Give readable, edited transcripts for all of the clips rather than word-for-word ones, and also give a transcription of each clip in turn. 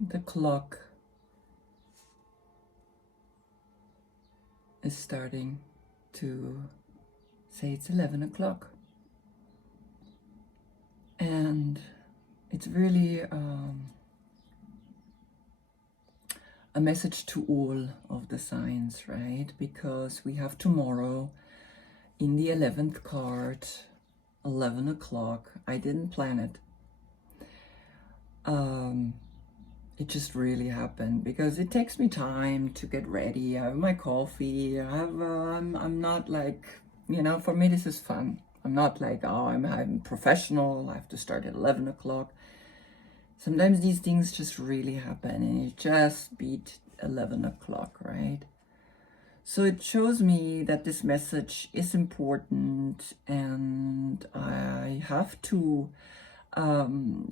The clock is starting to say it's 11 o'clock. And it's really a message to all of the signs, right? Because we have tomorrow in the 11th card, 11 o'clock. I didn't plan it. It just really happened because it takes me time to get ready. I have my coffee. I'm not like, for me this is fun. I'm not like, oh, I'm professional. I have to start at 11 o'clock. Sometimes these things just really happen and it just beat 11 o'clock, right? So it shows me that this message is important, and I have to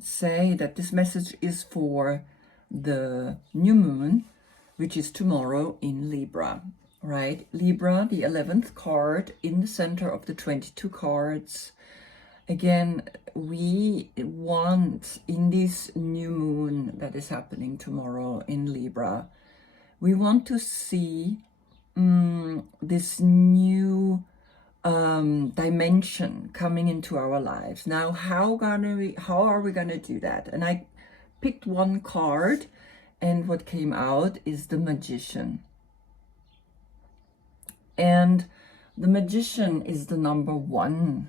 say that this message is for the new moon, which is tomorrow in Libra, right? Libra, the 11th card in the center of the 22 cards. Again, we want in this new moon that is happening tomorrow in Libra, we want to see this new dimension coming into our lives. Now, how are we gonna do that? And I picked one card, and what came out is the Magician. And the Magician is the number 1.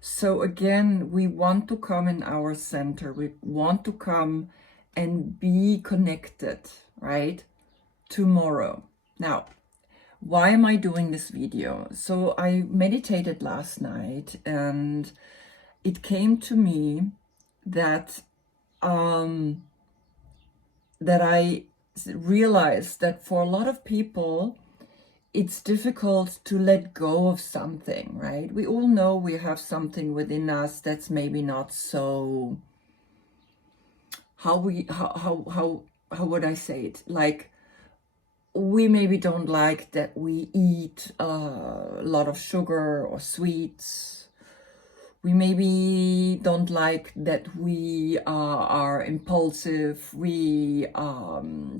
So again, we want to come in our center. We want to come and be connected, right? Tomorrow. Now, why am I doing this video? So I meditated last night, and it came to me that that I realized that for a lot of people, it's difficult to let go of something, right? We all know we have something within us that's maybe not so, how would I say it? Like, we maybe don't like that we eat a lot of sugar or sweets. We maybe don't like that we are impulsive. We,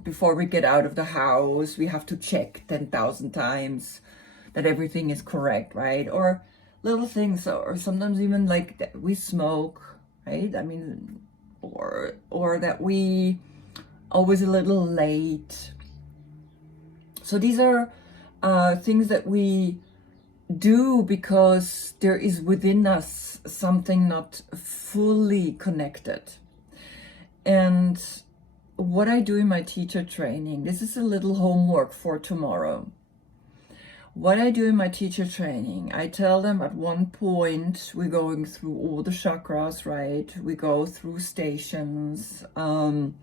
before we get out of the house, we have to check 10,000 times that everything is correct, right? Or little things, or sometimes even like that we smoke, right? I mean, or that we always a little late. So these are things that we do because there is within us something not fully connected. And what I do in my teacher training, this is a little homework for tomorrow. What I do in my teacher training, I tell them at one point, we're going through all the chakras, right? We go through stations, and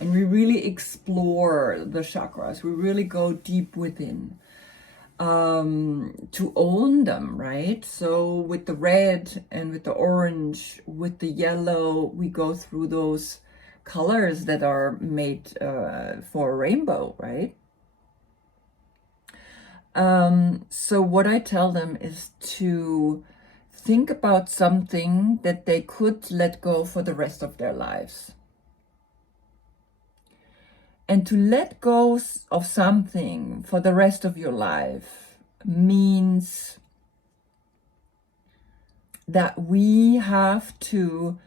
we really explore the chakras. We really go deep within. To own them, right? So with the red and with the orange, with the yellow, we go through those colors that are made for a rainbow, right? So what I tell them is to think about something that they could let go for the rest of their lives. And to let go of something for the rest of your life means that we have to,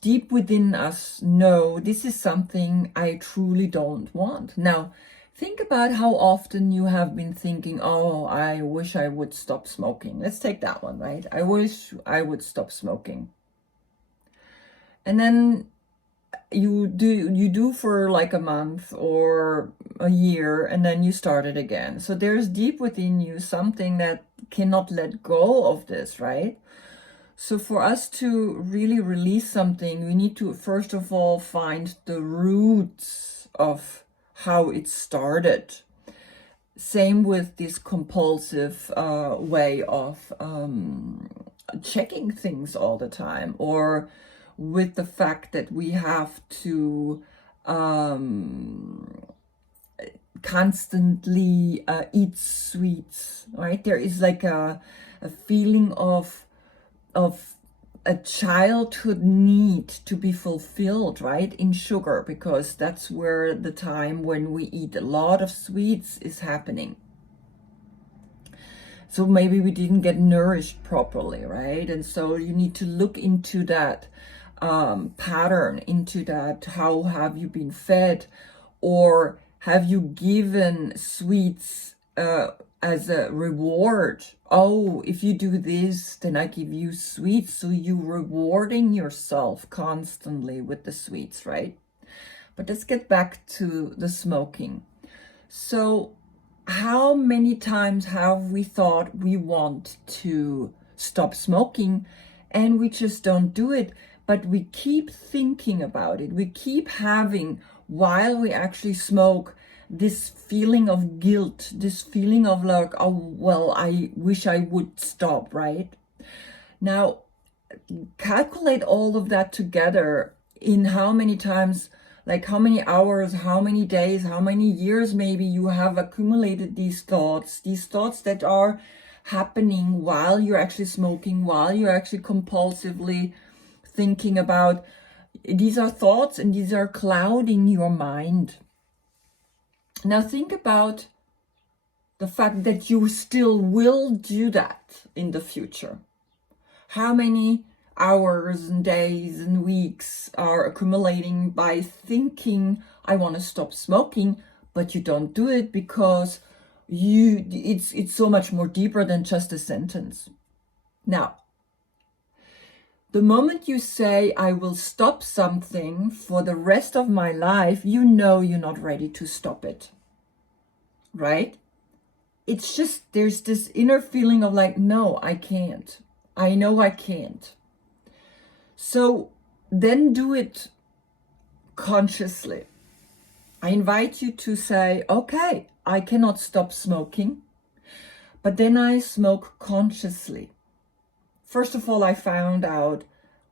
deep within us, know this is something I truly don't want. Now, think about how often you have been thinking, oh, I wish I would stop smoking. Let's take that one, right? I wish I would stop smoking. And then you do for like a month or a year, and then you start it again. So there's deep within you something that cannot let go of this, right? So for us to really release something, we need to first of all find the roots of how it started. Same with this compulsive way of checking things all the time, or with the fact that we have to constantly eat sweets, right? There is like a feeling of a childhood need to be fulfilled, right, in sugar, because that's where the time when we eat a lot of sweets is happening. So maybe we didn't get nourished properly, right? And so you need to look into that pattern, into that, how have you been fed, or have you given sweets as a reward? Oh, if you do this, then I give you sweets. So you rewarding yourself constantly with the sweets, right? But let's get back to the smoking. So how many times have we thought we want to stop smoking and we just don't do it, but we keep thinking about it. We keep having, while we actually smoke, this feeling of guilt, this feeling of like, oh, well, I wish I would stop, right? Now, calculate all of that together in how many times, like how many hours, how many days, how many years maybe you have accumulated these thoughts that are happening while you're actually smoking, while you're actually compulsively thinking about. These are thoughts and these are clouding your mind. Now think about the fact that you still will do that in the future. How many hours and days and weeks are accumulating by thinking, I want to stop smoking, but you don't do it because it's so much more deeper than just a sentence. Now, the moment you say, I will stop something for the rest of my life, you know you're not ready to stop it, right? It's just, there's this inner feeling of like, no, I can't. I know I can't. So then do it consciously. I invite you to say, okay, I cannot stop smoking, but then I smoke consciously. First of all, I found out,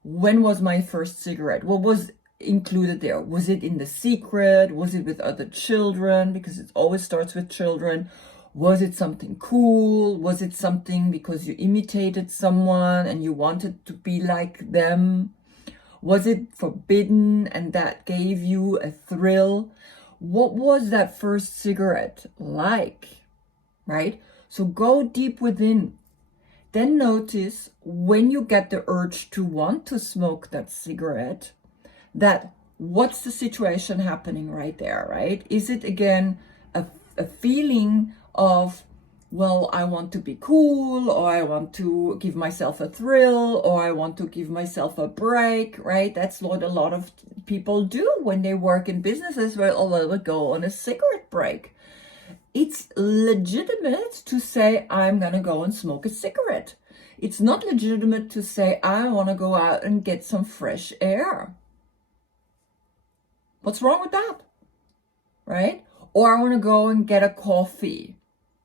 when was my first cigarette? What was included there? Was it in the secret? Was it with other children? Because it always starts with children. Was it something cool? Was it something because you imitated someone and you wanted to be like them? Was it forbidden and that gave you a thrill? What was that first cigarette like, right? So go deep within. Then notice when you get the urge to want to smoke that cigarette, that what's the situation happening right there, right? Is it again a feeling of, well, I want to be cool, or I want to give myself a thrill, or I want to give myself a break, right? That's what a lot of people do when they work in businesses where they would go on a cigarette break. It's legitimate to say, I'm going to go and smoke a cigarette. It's not legitimate to say, I want to go out and get some fresh air. What's wrong with that, right? Or I want to go and get a coffee.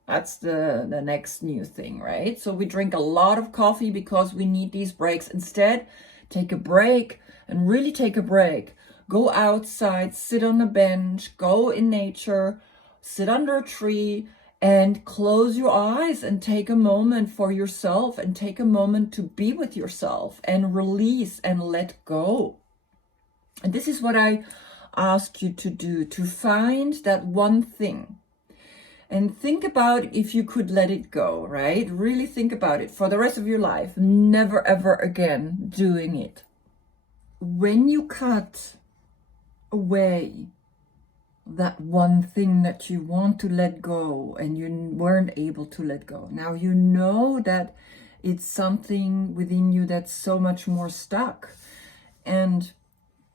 That's the next new thing, right? So we drink a lot of coffee because we need these breaks. Instead, take a break and really take a break. Go outside, sit on a bench, go in nature, sit under a tree and close your eyes and take a moment for yourself and take a moment to be with yourself and release and let go. And this is what I ask you to do, to find that one thing and think about if you could let it go, right? Really think about it for the rest of your life, never ever again doing it. When you cut away that one thing that you want to let go and you weren't able to let go, now you know that it's something within you that's so much more stuck. And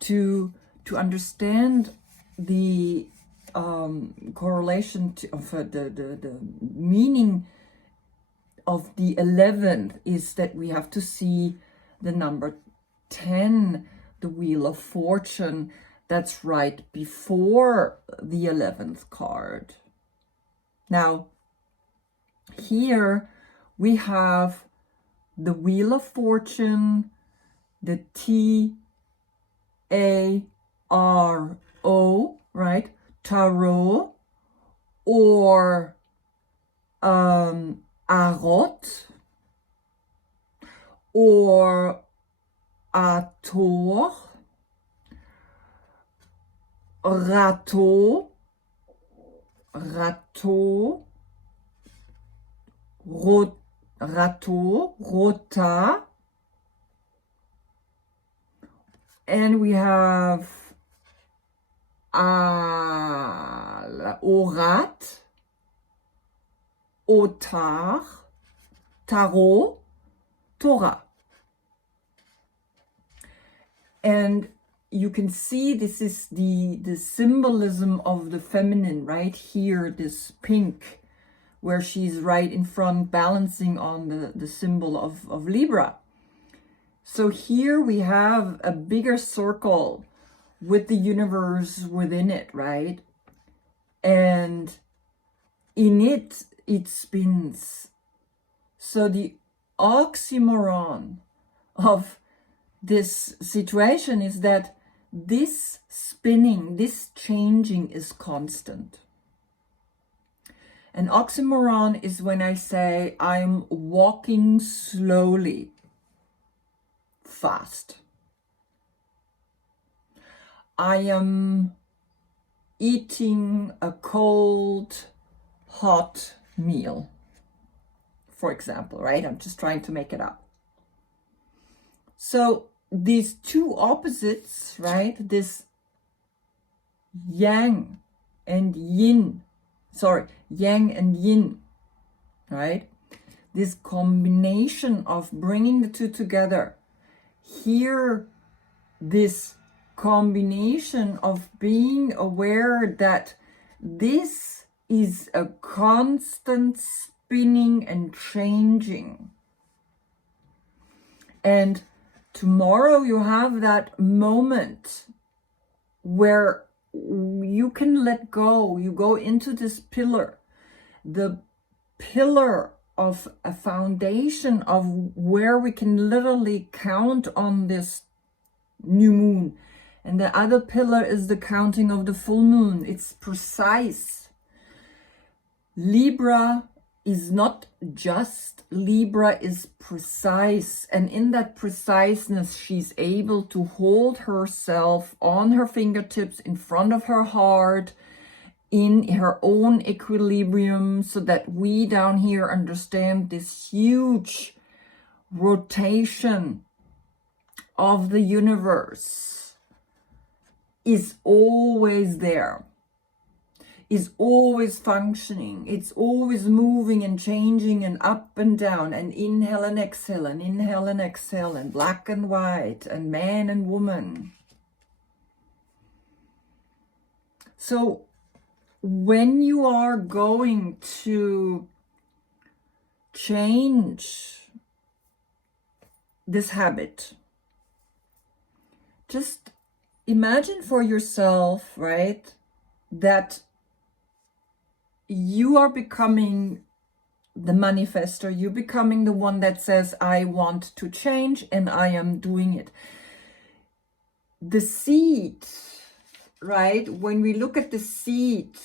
to understand the correlation of the meaning of the 11th is that we have to see the number 10, the Wheel of Fortune, that's right before the 11th card. Now, here we have the Wheel of Fortune, the T-A-R-O, right? Tarot, or Arot, or Ator, Rato, Rato, Rato, Rota, and we have Orat, Otar, Tarot, Torah. And you can see this is the symbolism of the feminine right here, this pink, where she's right in front balancing on the symbol of Libra. So here we have a bigger circle with the universe within it, right? And in it, it spins. So the oxymoron of this situation is that this spinning, this changing is constant. An oxymoron is when I say I'm walking slowly, fast. I am eating a cold, hot meal, for example, right? I'm just trying to make it up. So these two opposites, right? This yang and yin, right? This combination of bringing the two together. Here, this combination of being aware that this is a constant spinning and changing. And tomorrow you have that moment where you can let go. You go into this pillar, the pillar of a foundation of where we can literally count on this new moon. And the other pillar is the counting of the full moon. It's precise. Libra is not just, Libra is precise. And in that preciseness, she's able to hold herself on her fingertips in front of her heart, in her own equilibrium, so that we down here understand this huge rotation of the universe is always there, is always functioning. It's always moving and changing and up and down and inhale and exhale and inhale and exhale and black and white and man and woman. So when you are going to change this habit, just imagine for yourself, right, that you are becoming the manifester. You're becoming the one that says, I want to change and I am doing it. The seed, right? When we look at the seed,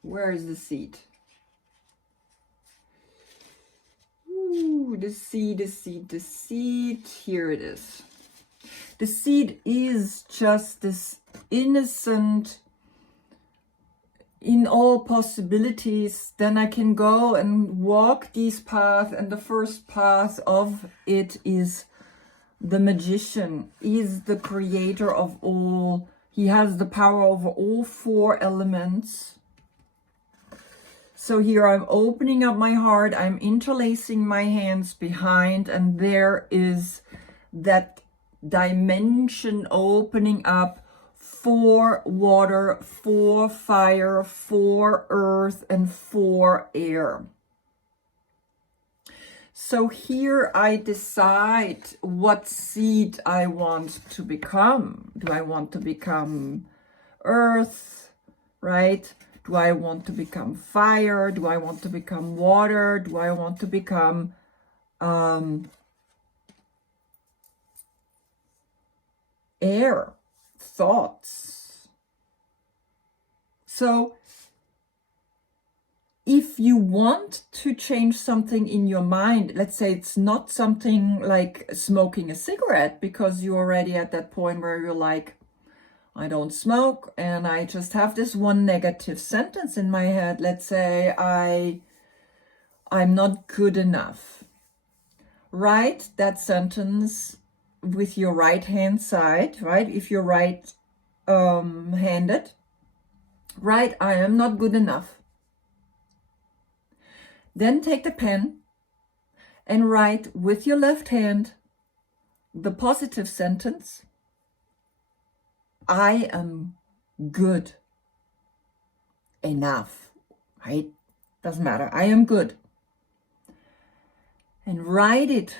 where is the seed? Ooh, the seed. Here it is. The seed is just this innocent, in all possibilities. Then I can go and walk these paths, and the first path of it is the magician. He is the creator of all. He has the power over all four elements. So here I'm opening up my heart, I'm interlacing my hands behind, and there is that dimension opening up for water, for fire, for earth, and for air. So here I decide what seed I want to become. Do I want to become earth, right? Do I want to become fire? Do I want to become water? Do I want to become air, thoughts? So if you want to change something in your mind, let's say it's not something like smoking a cigarette, because you're already at that point where you're like, I don't smoke, and I just have this one negative sentence in my head. Let's say I'm not good enough. Write that sentence with your right hand side, right? If you're right handed, write, I am not good enough. Then take the pen and write with your left hand the positive sentence, I am good enough, right? Doesn't matter. I am good. And write it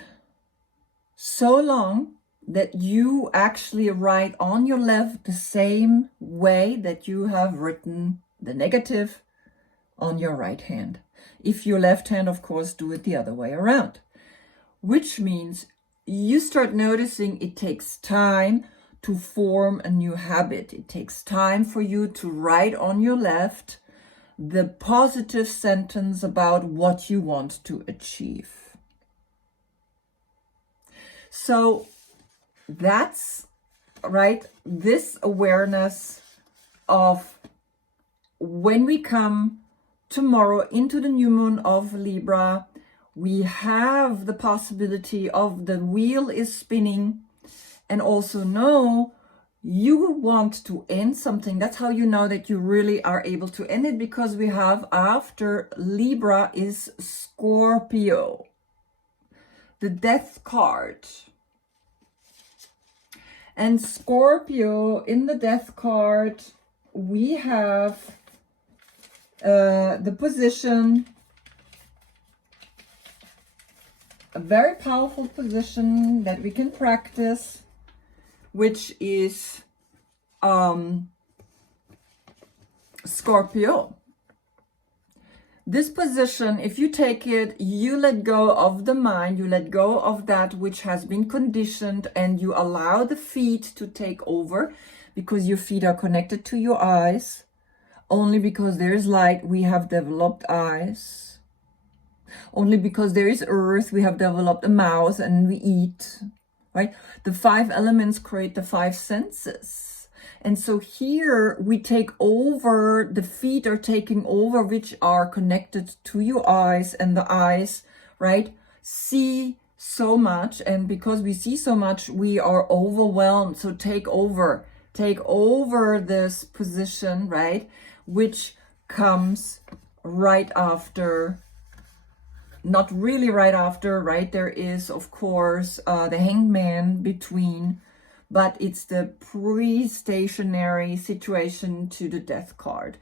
so long that you actually write on your left the same way that you have written the negative on your right hand. If your left hand, of course, do it the other way around, which means you start noticing it takes time to form a new habit. It takes time for you to write on your left the positive sentence about what you want to achieve. So that's right, this awareness of when we come tomorrow into the new moon of Libra, we have the possibility of the wheel is spinning, and also know you want to end something. That's how you know that you really are able to end it, because we have after Libra is Scorpio, the death card. And Scorpio, in the death card, we have the position, a very powerful position that we can practice, which is Scorpio. This position, if you take it, you let go of the mind, you let go of that which has been conditioned, and you allow the feet to take over, because your feet are connected to your eyes. Only because there is light, we have developed eyes. Only because there is earth, we have developed a mouth and we eat, right? The 5 elements create the 5 senses. And so here we take over, the feet are taking over, which are connected to your eyes, and the eyes, right, see so much. And because we see so much, we are overwhelmed. So take over this position, right, which comes right after, not really right after, right? There is, of course, the Hanged Man between, but it's the pre-stationary situation to the death card.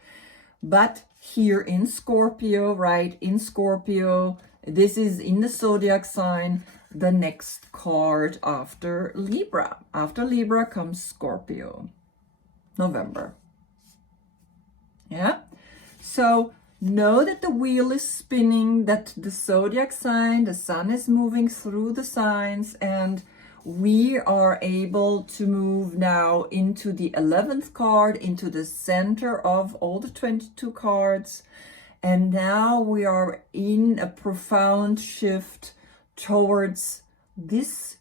But here in Scorpio, right, in Scorpio, this is in the zodiac sign, the next card after Libra. After Libra comes Scorpio, November. Yeah, so know that the wheel is spinning, that the zodiac sign, the sun is moving through the signs, and we are able to move now into the 11th card, into the center of all the 22 cards. And now we are in a profound shift towards this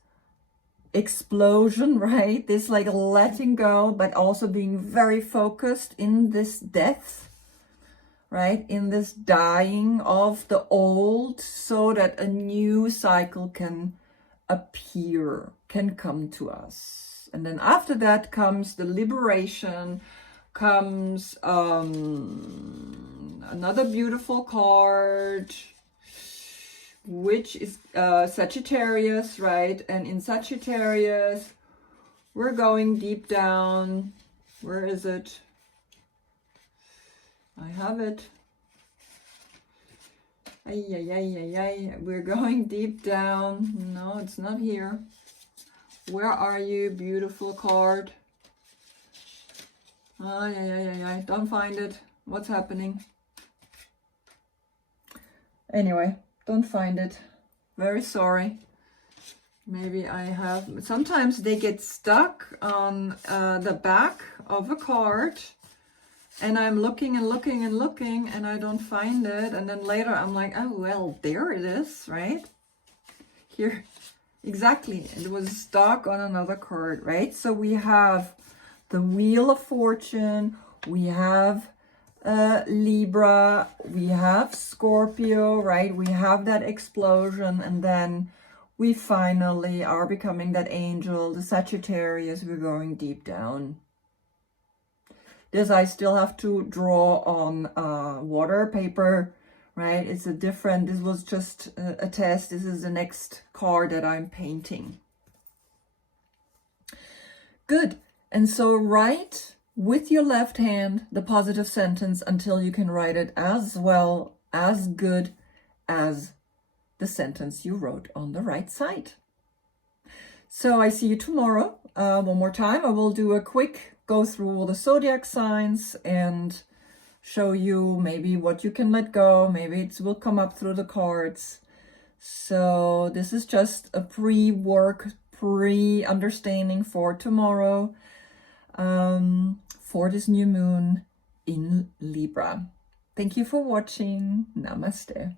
explosion, right? This like letting go, but also being very focused in this death, right? In this dying of the old, so that a new cycle can appear, can come to us. And then after that comes the liberation, comes another beautiful card, which is Sagittarius, right? And in Sagittarius, we're going deep down. Where is it? I have it. Ay, ay, ay, ay, ay. We're going deep down. No, it's not here. Where are you, beautiful card? Ay, ay, ay, ay, ay. Don't find it. What's happening? Anyway, don't find it. Very sorry. Maybe I have... Sometimes they get stuck on the back of a card. And I'm looking and looking and looking and I don't find it. And then later I'm like, oh, well, there it is, right? Here, exactly. It was stuck on another card, right? So we have the Wheel of Fortune. We have Libra. We have Scorpio, right? We have that explosion. And then we finally are becoming that angel, the Sagittarius. We're going deep down. This I still have to draw on water paper, right? It's a different, this was just a test. This is the next card that I'm painting. Good. And so write with your left hand the positive sentence until you can write it as well, as good as the sentence you wrote on the right side. So I see you tomorrow. One more time, I will do a quick go through all the zodiac signs and show you maybe what you can let go. Maybe it will come up through the cards. So this is just a pre-work, pre-understanding for tomorrow, for this new moon in Libra. Thank you for watching. Namaste.